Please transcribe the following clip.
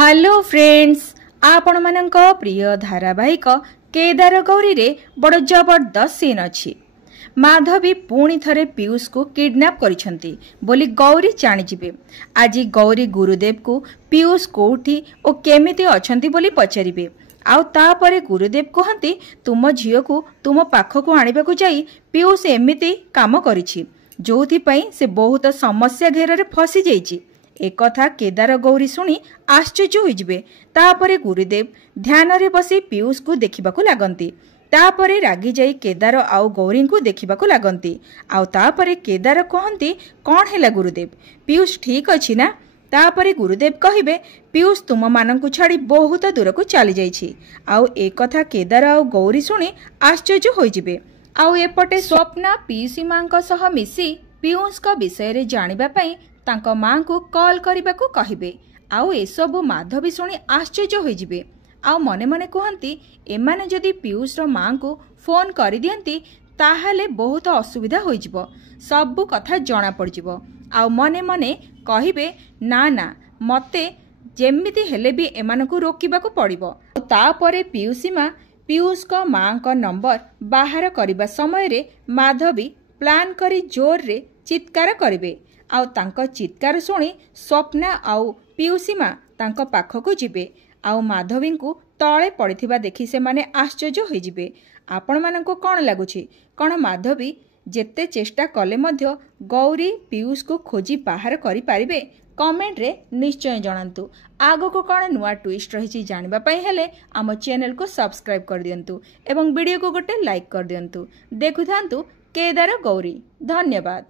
Hello friends, आपण मानक प्रिय धारावाहिक केदार गौरी रे बड़ जबरदस्त सीन अच्छी। माधवी पुणी थरे पीयूष को किडनैप करिसंती बोली गौरी जानिजिबे। आज गौरी गुरुदेव को पीयूष कोठी ओ केमिति अछंती बोली पचारिबे। आउ तापरे गुरुदेव कहंती तुम झियो को तुम पाखकु आनिबा को जाई पीयूष एमिति काम करिछि जोथि पई से बहुत समस्या घेर रे फसी जाइछि। एक कथा केदार गौरी शुणी आश्चर्य होइजिबे। तापरे गुरुदेव ध्यान रे बसी पीयूष को देखिबाकू लागंती। तापरे रागी जाई केदार आउ गौरी को देखिबाकू लागंती। आउ तापरे केदार कहंती कौन हैला गुरुदेव, पीयूष ठीक अछि ना? तापरे गुरुदेव कहिबे पीयूष तुम मानकु छाड़ी बहुत दूर को चली जाइछि। आउ एक कथा केदार आउ गौरी शुणी आश्चर्य होइजिबे। आउ एपटे स्वप्ना पीयूषी मां सह मिसी पीयूष का विषय रे जानिबा पई तांको मां को कॉल करने को कहिबे। आउ एसबु माधवी शुणी आश्चर्य होइजिबे। आउ मने मने कहंती एमाने जदि पीयूष रो मां को फोन करि दियंती ताहाले बहुत असुविधा होइजिबो, सबु कथा जणा पड़जिबो। आउ मने मने कहिबे ना ना मते जेमिति हेले भी एमानकु रोकिबाकू पड़िबो। तापरे पीयूषी मां पीयूष को मां को नंबर बाहर करबा समय रे माधवी प्लान करी जोर रे चित्कार करिबे। आउ तांको चित्कार शुणी स्वप्ना आउ पीयूषी मां तांको पाखकु जिबे। आउ माधवी को तळे पड़िथिबा देखि से माने आश्चर्य होइजिबे। आपण माननको कोन लागुछि, कोन माधवी जेते चेष्टा कले मध्य गौरी पीयूष को खोजी बाहर करि पारिबे? कमेंट रे निश्चय जणांतु। आगो को कोन नुआ ट्विस्ट रहिछि जानिबा पई हेले आम चैनल को सब्सक्राइब कर दियंतु एवं वीडियो को गोटे लाइक कर दियंतु। देखु थांतु केदार गौरी। धन्यवाद।